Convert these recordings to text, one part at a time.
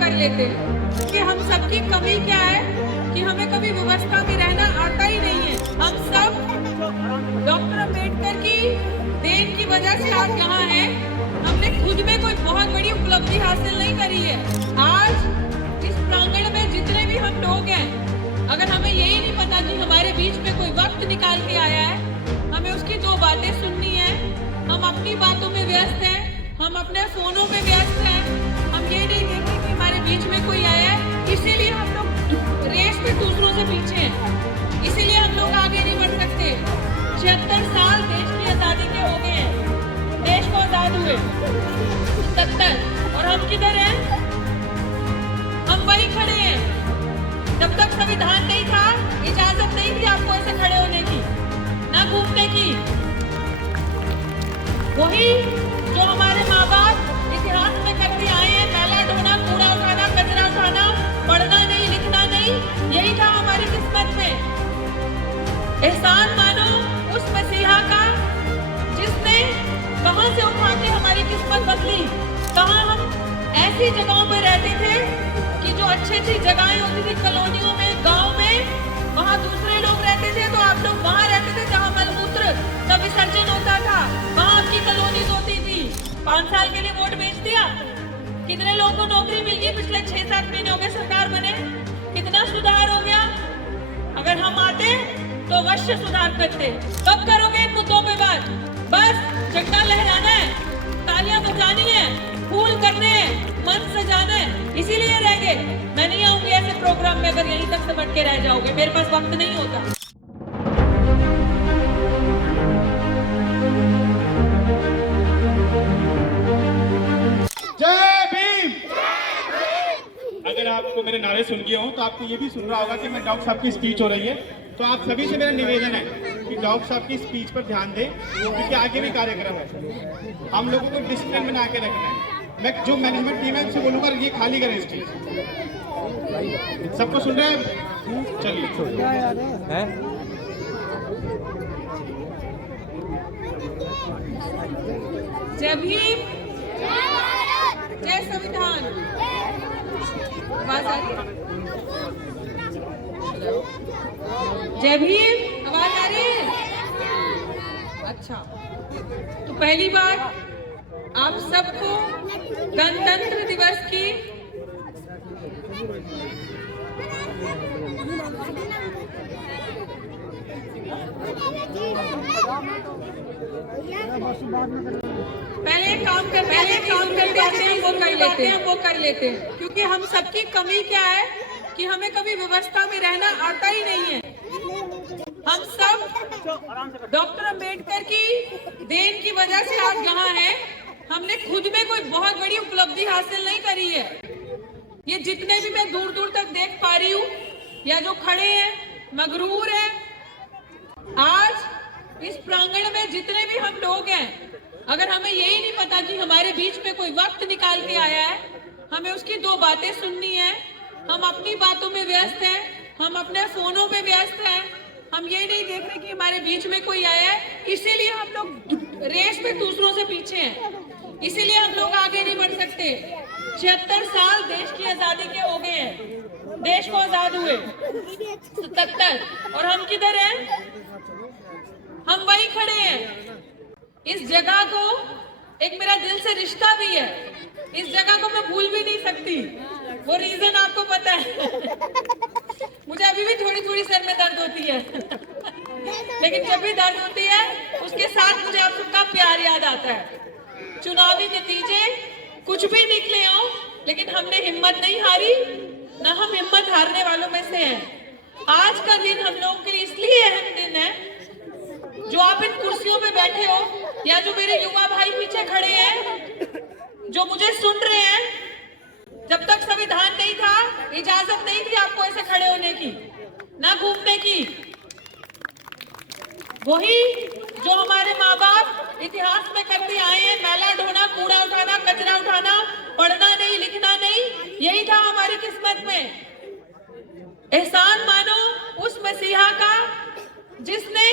कर लेते कि हम सबकी कमी क्या है कि हमें कभी व्यवस्था में रहना आता ही नहीं है। हम सब डॉक्टर अंबेडकर की देन की वजह से आज यहाँ हैं। हमने खुद में कोई बहुत बड़ी उपलब्धि हासिल नहीं करी है। आज इस प्रांगण में जितने भी हम लोग हैं, अगर हमें यही नहीं पता कि हमारे बीच में कोई वक्त निकाल के आया है, हमें उसकी दो बातें सुननी है, हम अपनी बातों में व्यस्त हैं, हम अपने फोनों में व्यस्त हैं, हम ये नहीं देखते कि हमारे बीच में कोई आया है, इसीलिए हम लोग रेस में दूसरों से पीछे हैं, इसीलिए हम लोग आगे नहीं बढ़ सकते। 76 साल देश की आजादी के हो गए हैं, देश को आजाद हुए 77, और हम किधर हैं? हम वही खड़े हैं। जब तक संविधान नहीं था, इजाजत नहीं थी आपको ऐसे खड़े होने की, ना घूमने की। वही जो हमारे माँ बाप इतिहास में करते आए हैं, मैला ढोना, कूड़ा उठाना, कचरा उठाना, पढ़ना नहीं, लिखना नहीं, यही था हमारी किस्मत में। एहसान मानो उस मसीहा का जिसने कहां से उठा के हमारी किस्मत बदली। कहां हम ऐसी जगहों पर रहते थे कि जो अच्छी अच्छी जगहें होती थी, कॉलोनियों में, गांव में, वहां दूसरे लोग रहते थे तो आप लोग वहां रहते थे जहां मलमूत्र का विसर्जन होता था, वहां आपकी कॉलोनीज होती थी। 5 साल के लिए वोट बेच दिया, कितने लोगों को नौकरी मिल गई? पिछले 6-7 महीने हो गए सरकार बने, कितना सुधार हो गया? अगर हम आते तो अवश्य सुधार करते। कब करोगे इन मुद्दों पे बात? बस झंडा लहराना है, तालियां बजानी है, फूल करने हैं, मन सजाना है, इसीलिए रह गए। मैं नहीं आऊंगी ऐसे प्रोग्राम में अगर यहीं तक सिमट के रह जाओगे, मेरे पास वक्त नहीं होता। जय भीम। अगर आपको मेरे नारे सुन गए हो तो आपको ये भी सुन रहा होगा कि मैं डॉक्टर साहब की स्पीच हो रही है, तो आप सभी से मेरा निवेदन है कि डॉक्टर साहब की स्पीच पर ध्यान दें, क्योंकि आगे भी कार्यक्रम है। हम लोगों को डिसिप्लिन बना के रखना है। मैं जो मैनेजमेंट टीम है उनसे बोलूंगा ये खाली करें स्टेज। सबको सुन रहे हैं? चलिए। जय भीम, जय संविधान। आवाज आ रही है? जय भीम, आवाज आ रही है? अच्छा, तो पहली बात आप सबको गणतंत्र दिवस की पहले काम करते हैं वो कर लेते हैं, क्योंकि हम सबकी कमी क्या है कि हमें कभी व्यवस्था में रहना आता ही नहीं है। हम सब डॉक्टर अंबेडकर की देन की वजह से आज यहाँ हैं। हमने खुद में कोई बहुत बड़ी उपलब्धि हासिल नहीं करी है। ये जितने भी मैं दूर दूर तक देख पा रही हूँ या जो खड़े हैं, मगरूर हैं। आज इस प्रांगण में जितने भी हम लोग हैं, अगर हमें यही नहीं पता कि हमारे बीच में कोई वक्त निकाल के आया है, हमें उसकी दो बातें सुननी है, हम अपनी बातों में व्यस्त हैं, हम अपने फोनों में व्यस्त हैं, हम ये नहीं देख रहे कि हमारे बीच में कोई आया है, इसीलिए हम लोग रेस में दूसरों से पीछे हैं, इसीलिए हम लोग आगे नहीं बढ़ सकते। 76 साल देश की आजादी के हो गए हैं, देश को आजाद हुए 77, और हम किधर हैं? हम वही खड़े हैं। इस जगह को एक मेरा दिल से रिश्ता भी है, इस जगह को मैं भूल भी नहीं सकती। वो रीजन आपको पता है। मुझे अभी भी थोड़ी थोड़ी सर में दर्द होती है, लेकिन जब भी दर्द होती है उसके साथ मुझे आप सबका प्यार याद आता है। चुनावी नतीजे कुछ भी निकले हो, लेकिन हमने हिम्मत नहीं हारी, ना हम हिम्मत हारने वालों में से हैं। आज का दिन हम लोगों के लिए इसलिए अहम दिन है, जो आप इन कुर्सियों पे बैठे हो या जो मेरे युवा भाई पीछे खड़े हैं, जो मुझे सुन रहे हैं, जब तक संविधान नहीं था, इजाजत नहीं थी आपको ऐसे खड़े होने की, ना घूमने की। वही जो हमारे माँ बाप इतिहास में करते आए हैं, मैला ढोना, कूड़ा उठाना, कचरा उठाना, पढ़ना नहीं, लिखना नहीं, यही था हमारी किस्मत में। एहसान मानो उस मसीहा का जिसने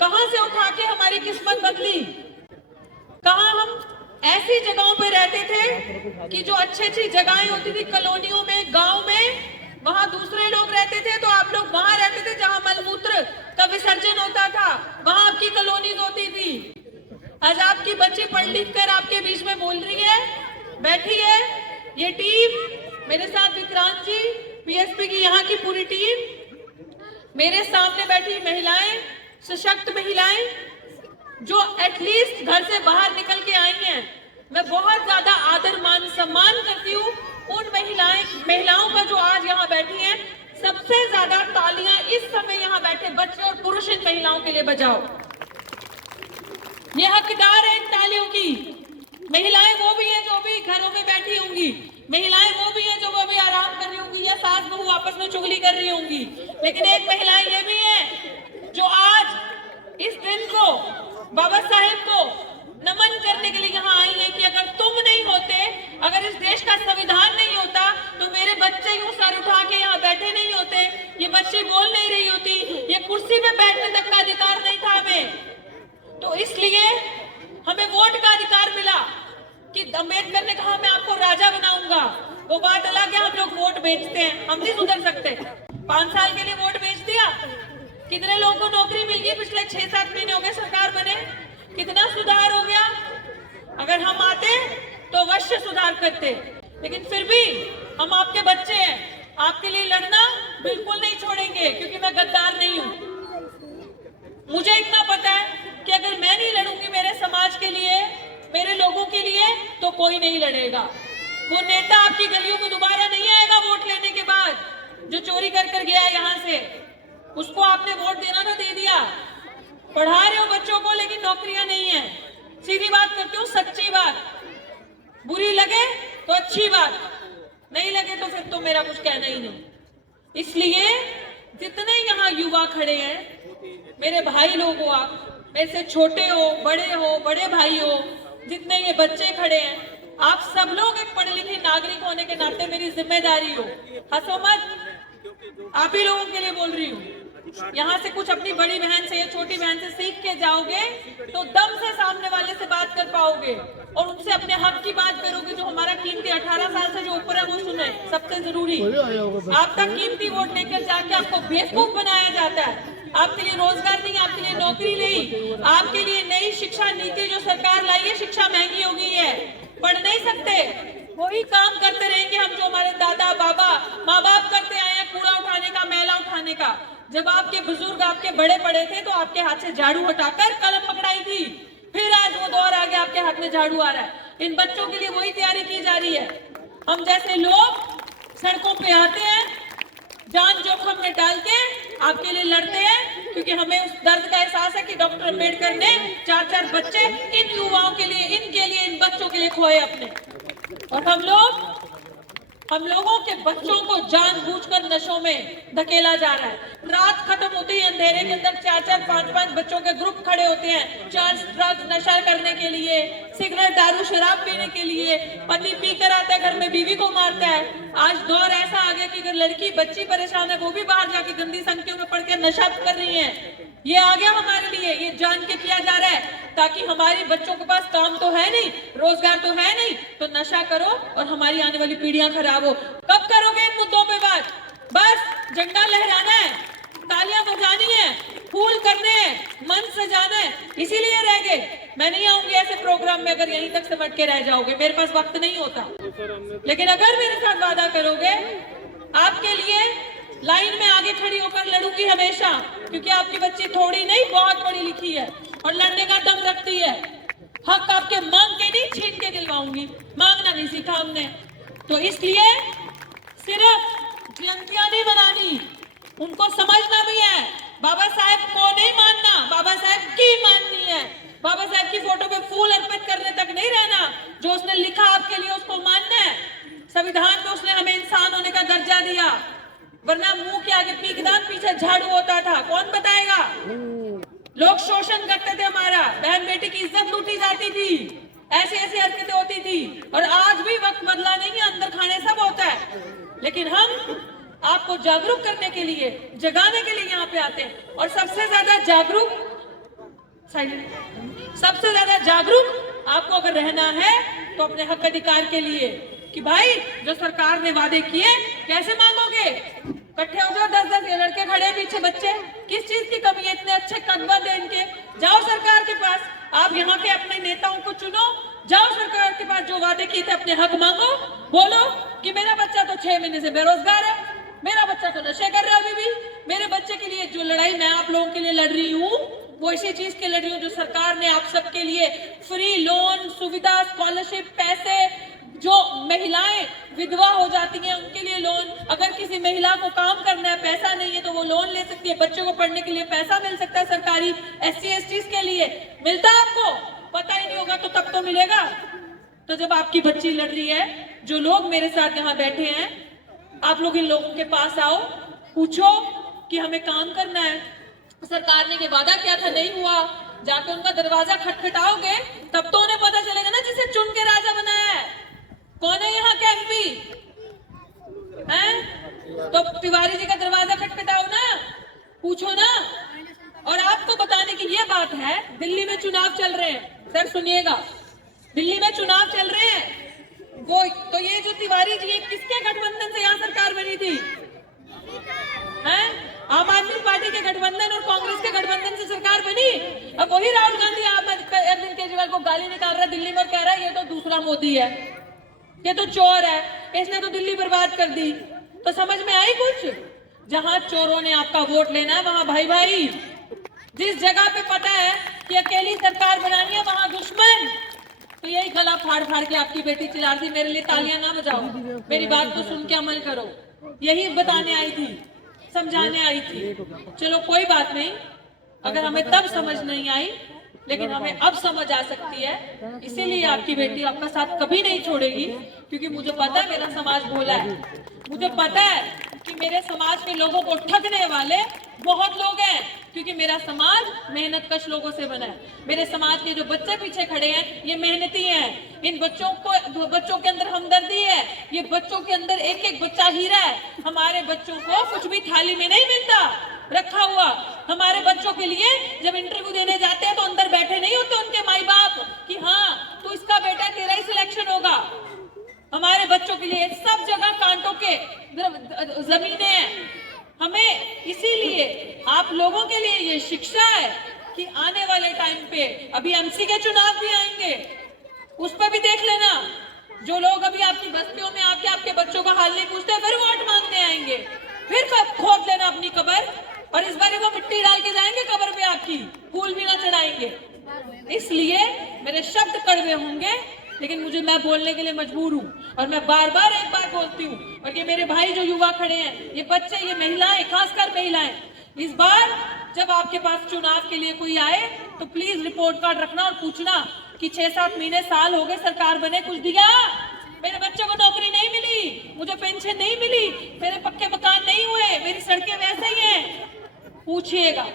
कहां से उठा के हमारी किस्मत बदली। कहां हम ऐसी जगहों पे रहते थे कि जो अच्छी जगहें होती थी, कॉलोनियों में, गांव में, वहां दूसरे लोग रहते थे, तो आप लोग वहां रहते थे जहां मलमूत्र का विसर्जन होता था, वहां आपकी कॉलोनीज होती थी। आज आपकी बच्ची पढ़ लिख कर आपके बीच में बोल रही है, बैठी है ये टीम, मेरे साथ विक्रांत जी, पीएसपी की यहाँ की पूरी टीम, मेरे सामने बैठी महिलाएं, सशक्त महिलाएं जो एटलीस्ट घर से बाहर निकल के आई हैं। मैं बहुत ज्यादा आदर मान सम्मान करती हूँ उन महिलाओं का जो आज यहाँ बैठी हैं। सबसे ज्यादा तालियां इस समय यहाँ बैठे बच्चे और पुरुष इन महिलाओं के लिए बजाओ। ये हकदार है इन तालियों की। महिलाएं वो भी हैं जो अभी घरों में बैठी होंगी, महिलाएं वो भी हैं जो वो अभी आराम कर रही होंगी या सास बहू आपस में चुगली कर रही होंगी, लेकिन एक महिलाएं ये भी हैं जो आज इस दिन को, बाबा साहेब को नमन करने के लिए यहाँ आई है कि अगर तुम नहीं होते, अगर इस देश का संविधान नहीं होता, तो मेरे बच्चे यूं सर उठा के यहाँ बैठे नहीं होते, ये बच्ची बोल नहीं रही होती, ये कुर्सी पे बैठने तक का अधिकार नहीं था हमें। तो इसलिए हमें वोट का अधिकार मिला कि अम्बेडकर ने कहा मैं आपको राजा बनाऊंगा। वो बात अलग है, हम लोग वोट बेचते हैं, हम नहीं सुधर सकते। 5 साल के लिए वोट बेच दिया, कितने लोगों को नौकरी मिल गई, पिछले 6-7 महीने हो गए सरकार बने, कितना सुधार हो गया। अगर हम आते तो अवश्य सुधार करते, लेकिन फिर भी हम आपके बच्चे हैं, आपके लिए लड़ना बिल्कुल नहीं छोड़ेंगे, क्योंकि मैं गद्दार नहीं हूं। मुझे इतना पता है कि अगर मैं नहीं लड़ूंगी मेरे समाज के लिए, मेरे लोगों के लिए, तो कोई नहीं लड़ेगा। वो नेता आपकी गलियों में दोबारा नहीं आएगा वोट लेने के बाद, जो चोरी कर गया है यहाँ से, उसको आपने वोट देना था, दे दिया। पढ़ा रहे हो बच्चों को, लेकिन नौकरियां नहीं है। सीधी बात करती हूँ, सच्ची बात, बुरी लगे तो अच्छी बात, नहीं लगे तो फिर तो मेरा कुछ कहना ही नहीं। इसलिए जितने यहाँ युवा खड़े हैं, मेरे भाई लोग हो, आप मेरे से छोटे हो, बड़े भाई हो, जितने ये बच्चे खड़े हैं, आप सब लोग एक पढ़े लिखे नागरिक होने के नाते मेरी जिम्मेदारी हो, हंसो मत, आप ही लोगों के लिए बोल रही हूँ। यहाँ से कुछ अपनी बड़ी बहन से या छोटी बहन से सीख के जाओगे तो दम से सामने वाले से बात कर पाओगे और उनसे अपने हक की बात करोगे। जो हमारा कीमती 18 साल से जो ऊपर है वो सुने, सबसे जरूरी। आपका कीमती वोट लेकर जाके आपको बेवकूफ बनाया जाता है। आपके लिए रोजगार नहीं, आपके लिए नौकरी नहीं, आपके लिए नई शिक्षा नीति जो सरकार लाई है, शिक्षा महंगी हो गई है, पढ़ नहीं सकते, वही काम करते रहेंगे हम जो हमारे दादा बाबा माँ बाप करते आए हैं, कूड़ा उठाने का, मैला उठाने का। जब आपके बुजुर्ग आपके बड़े पड़े थे तो आपके हाथ से झाड़ू हटाकर कलम पकड़ाई थी, फिर आज वो दौर आ गया, आपके हाथ में झाड़ू आ रहा है। इन बच्चों के लिए वही तैयारी की जा रही है। हम जैसे लोग सड़कों पे आते हैं, जान जोखिम में डाल के आपके लिए लड़ते हैं, क्योंकि हमें उस दर्द का एहसास है कि डॉक्टर अम्बेडकर ने 4-4 बच्चे इन युवाओं के लिए, इनके लिए, इन बच्चों के लिए खोए अपने। और हम लोगों के बच्चों को जानबूझकर नशों में धकेला जा रहा है। रात खत्म होते ही अंधेरे के अंदर 4-4, 5-5 बच्चों के ग्रुप खड़े होते हैं, चर्च ड्रग्स नशा करने के लिए, सिगरेट दारू शराब पीने के लिए। पति पी कर आता है घर में, बीवी को मारता है। आज दौर ऐसा आ गया कि अगर लड़की बच्ची परेशान है, वो भी बाहर जाके गंदी संगतियों में पड़ के नशा कर रही है। ये आ गया हमारे लिए, ये जान के किया जा रहा है ताकि हमारी बच्चों के पास काम तो है नहीं, रोजगार तो है नहीं, तो नशा करो और हमारी आने वाली पीढ़ियां खराब हो। कब करोगे इन मुद्दों पे बात? बस झंडा लहराना है, तालियां बजानी है, फूल करने हैं, मन सजाना है, इसीलिए रह गए। मैं नहीं आऊंगी ऐसे प्रोग्राम में अगर यहीं तक सिमट के रह जाओगे, मेरे पास वक्त नहीं होता। लेकिन अगर मेरे साथ वादा करोगे, आपके लिए लाइन में आगे खड़ी होकर लड़ूंगी हमेशा, क्योंकि आपकी बच्ची थोड़ी नहीं बहुत पढ़ी लिखी है और लड़ने का दम रखती है। हक आपके मांग के नहीं, छीन के दिलवाऊंगी, मांगना नहीं सीखा हमने। तो इसलिए सिर्फ जयंतियां नहीं बनानी, उनको समझना भी है। बाबा साहेब को नहीं मानना, बाबा साहेब की माननी है। बाबा साहेब की फोटो पे फूल अर्पित करने तक नहीं रहना, जो उसने लिखा आपके लिए उसको मानना है। संविधान में उसने हमें इंसान होने का दर्जा दिया, वरना मुंह के आगे पीकदान पीछे झाड़ू होता था, कौन बताएगा। लोग शोषण करते थे, हमारा बहन बेटी की इज्जत लूटी जाती थी, ऐसी ऐसी हरकतें होती थी। और आज भी वक्त बदला नहीं है, अंदर खाने सब होता है, लेकिन हम आपको जागरूक करने के लिए, जगाने के लिए यहाँ पे आते हैं। और सबसे ज्यादा जागरूक आपको अगर रहना है तो अपने हक अधिकार के लिए, कि भाई जो सरकार ने वादे किए कैसे मांगोगे? इकट्ठे हो जाओ, 10-10 ये लड़के खड़े हैं पीछे बच्चे, किस चीज की कमी है? इतने अच्छे कदबंद है इनके, जाओ सरकार के पास, आप यहाँ के अपने नेताओं को चुनो, जाओ सरकार के पास, जो वादे किए थे अपने हक मांगो, बोलो कि मेरा बच्चा तो 6 महीने से बेरोजगार है, मेरा बच्चा तो नशे कर रहा है अभी भी, मेरे बच्चे के लिए जो लड़ाई मैं आप लोगों के लिए लड़ रही हूँ वो इसी चीज के लड़ रही हूँ जो सरकार ने आप सबके लिए फ्री लोन सुविधा, स्कॉलरशिप, पैसे, जो महिलाएं विधवा हो जाती हैं उनके लिए लोन, अगर किसी महिला को काम करना है, पैसा नहीं है तो वो लोन ले सकती है, बच्चों को पढ़ने के लिए पैसा मिल सकता है सरकारी, SC/ST के लिए मिलता है, आपको पता ही नहीं होगा तो तब तो मिलेगा। तो जब आपकी बच्ची लड़ रही है, जो लोग मेरे साथ यहाँ बैठे हैं, आप लोग इन लोगों के पास आओ, पूछो कि हमें काम करना है, सरकार ने के वादा किया था नहीं हुआ, जाके उनका दरवाजा खटखटाओगे तब तो उन्हें पता चलेगा ना जिसे चुन के राजा बनाया है कौन है यहाँ के MP हैं? तो तिवारी जी का दरवाजा खटखटाओ ना, पूछो ना। और आपको बताने की ये बात है, दिल्ली में चुनाव चल रहे हैं, सर सुनिएगा, दिल्ली में चुनाव चल रहे हैं, वो तो ये जो तिवारी जी किसके गठबंधन से यहाँ सरकार बनी थी? हैं? आम आदमी पार्टी के गठबंधन और कांग्रेस के गठबंधन से सरकार बनी। अब वही राहुल गांधी अरविंद केजरीवाल को गाली निकाल रहा है दिल्ली में और कह रहा है ये तो दूसरा मोदी है, ये तो चोर है, इसने तो दिल्ली बर्बाद कर दी। तो समझ में आई कुछ? जहां चोरों ने आपका वोट लेना है वहां भाई भाई, जिस जगह पे पता है कि अकेली सरकार बनानी है वहां दुश्मन। तो यही गला फाड़ फाड़ के आपकी बेटी चिल्ला रही थी, मेरे लिए तालियां ना बजाओ, मेरी बात को सुन के अमल करो, यही बताने आई थी, समझाने आई थी। चलो कोई बात नहीं, अगर हमें तब समझ नहीं आई लेकिन हमें अब समझ आ सकती है, इसीलिए आपकी बेटी आपका साथ कभी नहीं छोड़ेगी, क्योंकि मुझे पता है मेरा समाज भोला है, मुझे पता है कि मेरे समाज के लोगों को ठगने वाले बहुत लोग हैं, क्योंकि मेरा समाज मेहनतकश लोगों से बना है। मेरे समाज के जो बच्चे पीछे खड़े हैं ये मेहनती हैं, इन बच्चों के अंदर हमदर्दी है, ये बच्चों के अंदर एक एक बच्चा हीरा है। हमारे बच्चों को कुछ भी थाली में नहीं मिलता रखा हुआ, हमारे बच्चों के लिए जब इंटरव्यू देने जाते हैं तो अंदर बैठे नहीं होते उनके माई बाप कि हाँ तू इसका बेटा, तेरा ही सिलेक्शन होगा। हमारे बच्चों के लिए सब जगह कांटों के जमीनें हैं। हमें इसीलिए आप लोगों के लिए ये शिक्षा है कि आने वाले टाइम पे अभी MC के चुनाव भी आएंगे, उस पर भी देख लेना, जो लोग अभी आपकी बस्तियों में आके आपके बच्चों का हाल नहीं पूछते फिर वोट मांगने आएंगे, फिर खोद लेना अपनी कबर, और इस बार वो मिट्टी डाल के जाएंगे कबर पे, आपकी फूल भी ना चढ़ाएंगे। इसलिए मेरे शब्द कड़वे होंगे लेकिन मैं बोलने के लिए मजबूर हूँ, और मैं बार बार एक बार बोलती हूँ। और ये मेरे भाई जो युवा खड़े हैं, ये बच्चे, ये महिलाएं, खासकर महिलाएं, इस बार जब आपके पास चुनाव के लिए कोई आए तो प्लीज रिपोर्ट कार्ड रखना और पूछना कि 6-7 महीने साल हो गए सरकार बने, कुछ दिया? मेरे बच्चे को नौकरी नहीं मिली, मुझे पेंशन नहीं मिली, मेरे पक्के मकान नहीं हुए, मेरी सड़कें वैसे ही हैं। पूछिएगा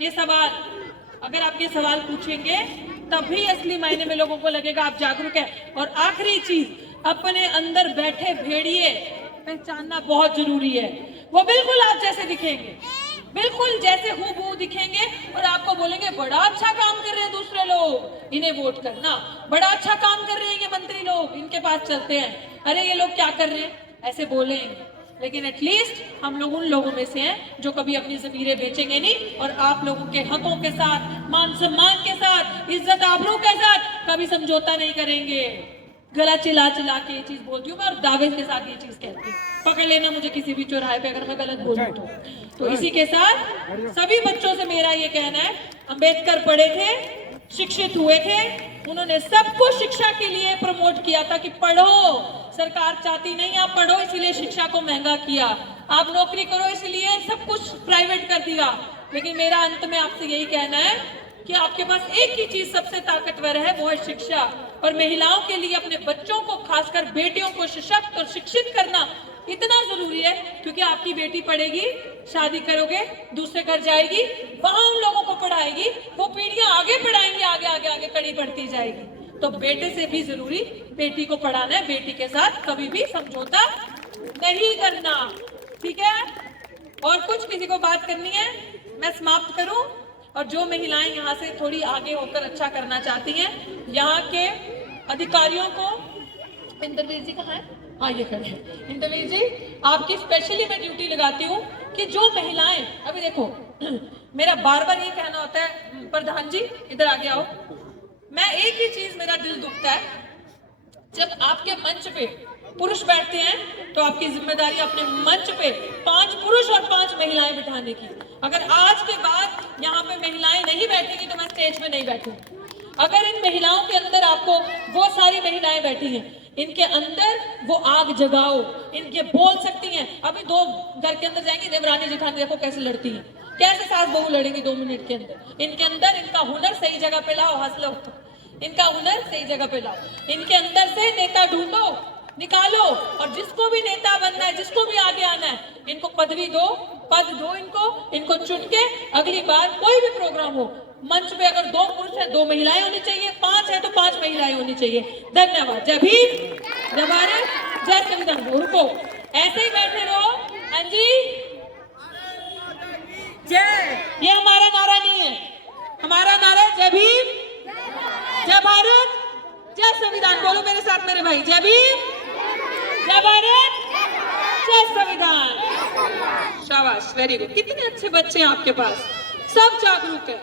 ये सवाल, अगर आप ये सवाल पूछेंगे तभी असली मायने में लोगों को लगेगा आप जागरूक हैं। और आखिरी चीज, अपने अंदर बैठे भेड़िए पहचानना बहुत जरूरी है। वो बिल्कुल आप जैसे दिखेंगे, बिल्कुल जैसे हूबहू दिखेंगे और आपको बोलेंगे बड़ा अच्छा काम कर रहे हैं दूसरे लोग, इन्हें वोट करना, बड़ा अच्छा काम कर रहे हैं ये मंत्री लोग, इनके पास चलते हैं, अरे ये लोग क्या कर रहे हैं, ऐसे बोलेंगे। लेकिन एटलीस्ट हम लोग उन लोगों में से हैं जो कभी अपनी ज़मीरें बेचेंगे नहीं, और आप लोगों के हकों के साथ, मान सम्मान के साथ, इज्जत आबरू के साथ कभी समझौता नहीं करेंगे। गला चिल्ला चिल्ला के ये चीज बोलती हूँ मैं, और दावे के साथ ये चीज कहती हूँ, पकड़ लेना मुझे किसी भी चौराहे पे अगर मैं गलत बोलूँ तो इसी के साथ सभी बच्चों से मेरा ये कहना है, अंबेडकर पढ़े थे, शिक्षित हुए थे, उन्होंने सबको शिक्षा के लिए प्रमोट किया था कि पढ़ो, सरकार चाहती नहीं आप पढ़ो इसलिए शिक्षा को महंगा किया, आप नौकरी करो इसलिए सब कुछ प्राइवेट कर दिया। लेकिन मेरा अंत में आपसे यही कहना है कि आपके पास एक ही चीज सबसे ताकतवर है, वो है शिक्षा। और महिलाओं के लिए अपने बच्चों को, खासकर बेटियों को सशक्त और शिक्षित करना इतना जरूरी है, क्योंकि आपकी बेटी पढ़ेगी, शादी करोगे, दूसरे घर जाएगी, वहां उन लोगों को पढ़ाएगी, वो पीढ़ियां आगे पढ़ाएंगे, आगे आगे आगे कड़ी बढ़ती जाएगी। तो बेटे से भी जरूरी बेटी को पढ़ाना है, बेटी के साथ कभी भी समझौता नहीं करना, ठीक है? और कुछ किसी को बात करनी है, मैं समाप्त करूं? और जो महिलाएं यहाँ से थोड़ी आगे होकर अच्छा करना चाहती हैं, यहाँ के अधिकारियों को, इंद्रवीर जी कहाँ है? हाँ ये खड़े हैं। इंद्रवीर जी, आपकी स्पेशली मैं ड्यूटी लगाती हूँ कि जो महिलाएं, अभी देखो मेरा बार बार ये कहना होता है, प्रधान जी इधर आगे आओ, मैं एक ही चीज मेरा दिल दुखता है, जब आपके मंच पे पुरुष बैठते हैं तो आपकी जिम्मेदारी अपने मंच पे 5 पुरुष और 5 महिलाएं बिठाने की। अगर आज के बाद यहाँ पे महिलाएं नहीं बैठेंगी तो मैं स्टेज पे नहीं बैठूंगी। अगर इन महिलाओं के अंदर, आपको वो सारी महिलाएं बैठी हैं, इनके अंदर वो आग जगाओ, इनके बोल सकती हैं। अभी 2 घर के अंदर जाएंगी, देवरानी जेठानी देखो कैसे लड़ती हैं, कैसे सास बहू लड़ेंगी 2 मिनट के अंदर। इनके अंदर इनका हुनर सही जगह पे लाओ, हंस लो, इनका हुनर सही जगह पे लाओ, इनके अंदर से नेता ढूंढो, निकालो, और जिसको भी नेता बनना है, जिसको भी आगे आना है, इनको पदवी दो, पद दो, इनको चुन के अगली बार कोई भी प्रोग्राम हो, मंच पे अगर 2 पुरुष है 2 महिलाएं होनी चाहिए, 5 है तो 5 महिलाएं होनी चाहिए। धन्यवाद। जय भीम, जय भारत, जय संविधान। रुको, ऐसे ही बैठे रहो। हाँ जी, जय, ये हमारा नारा नहीं है, हमारा नारा है जय भीम, जय भारत, जय संविधान। बोलो मेरे साथ मेरे भाई, जय भीम, जय भारत, जय संविधान। शाबाश, वेरी गुड। कितने अच्छे बच्चे हैं आपके पास, सब जागरूक है।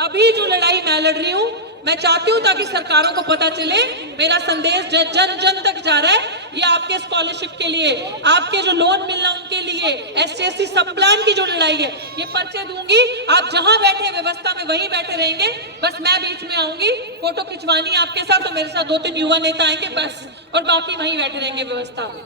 अभी जो लड़ाई मैं लड़ रही हूँ, मैं चाहती हूँ ताकि सरकारों को पता चले, मेरा संदेश जन जन तक जा रहा है। ये आपके स्कॉलरशिप के लिए, आपके जो लोन मिलना उनके लिए, SC/ST सब प्लान की जो लड़ाई है, ये पर्चे दूंगी। आप जहां बैठे व्यवस्था में वहीं बैठे रहेंगे, बस मैं बीच में आऊंगी, फोटो खिंचवानी है आपके साथ, तो मेरे साथ 2-3 युवा नेता आएंगे बस, और बाकी वहीं बैठे रहेंगे व्यवस्था में।